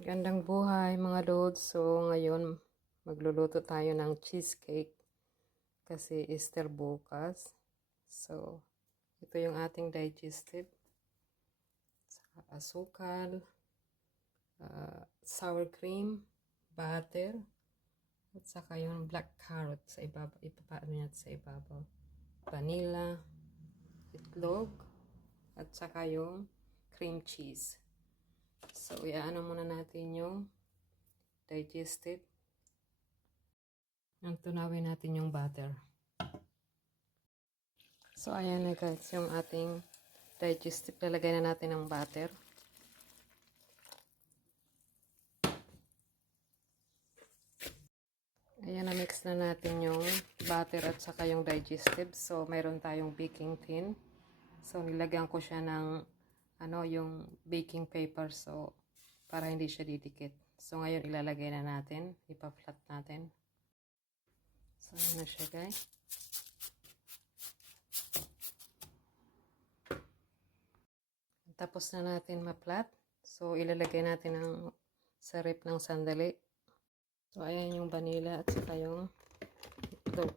Gandang buhay mga lods. So ngayon magluluto tayo ng cheesecake kasi Easter bukas. So ito yung ating digestive. Saka asukal, sour cream, butter, at saka yung black carrot sa ibabaw. Ipapaano natin sa ibabaw. Vanilla, itlog, at saka yung cream cheese. So iaano muna natin yung digestive. Ang tunawin natin yung butter. So, ayan na guys, yung ating digestive. Lalagay na natin ng butter. Ayan, na-mix na natin yung butter at saka yung digestive. So, mayroon tayong baking tin. So, nilagyan ko siya ng yung baking paper. So, para hindi siya didikit. So, ngayon ilalagay na natin. Ipa-flat natin. So, ayan na siya guys. Tapos na natin ma-flat. So, ilalagay natin sa rep ng sandali. So, ayan yung vanilla at saka yung itlog.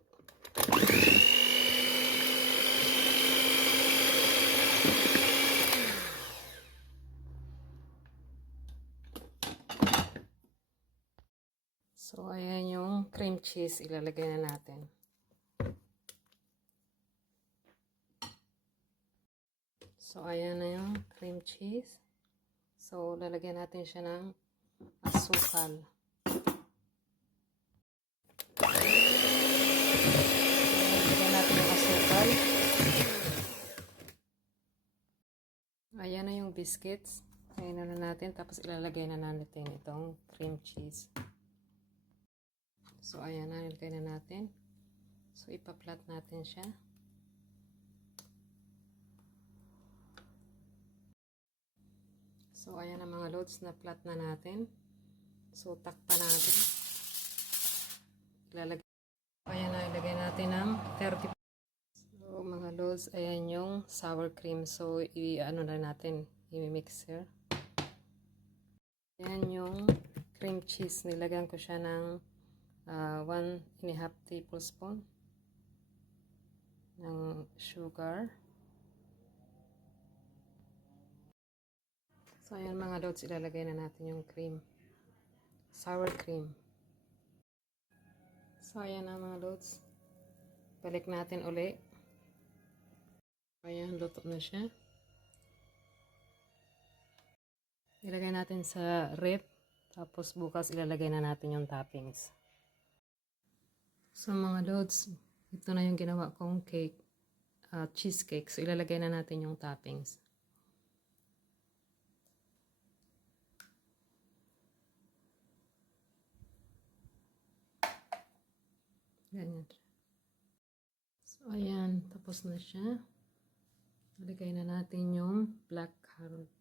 So, ayan yung cream cheese. Ilalagay na natin. So, ayan na yung cream cheese. So, lalagyan natin siya ng asukal. Lalagyan natin yung asukal. Ayan na yung biscuits. Ayan na natin. Tapos, ilalagay na natin itong cream cheese. So, ayan na. Ilalagay na natin. So, ipa-flat natin siya. So, ayan na mga loads, na flat na natin. So, takpan natin. Ayan na, ilagay natin ng 30. So, mga loads, ayan yung sour cream. So, i-ano na natin, i-mixer. Ayan yung cream cheese. Nilagyan ko siya ng 1.5 tablespoon ng sugar. So, ayan mga loads, ilalagay na natin yung cream. Sour cream. So, ayan na mga loads. Balik natin uli. Ayan, luto na siya. Ilagay natin sa rep. Tapos bukas ilalagay na natin yung toppings. So mga loads, ito na yung ginawa kong cake. Cheesecake. So ilalagay na natin yung toppings. Ganyan. So ayan, tapos na siya. Ilagay na natin yung black carrot.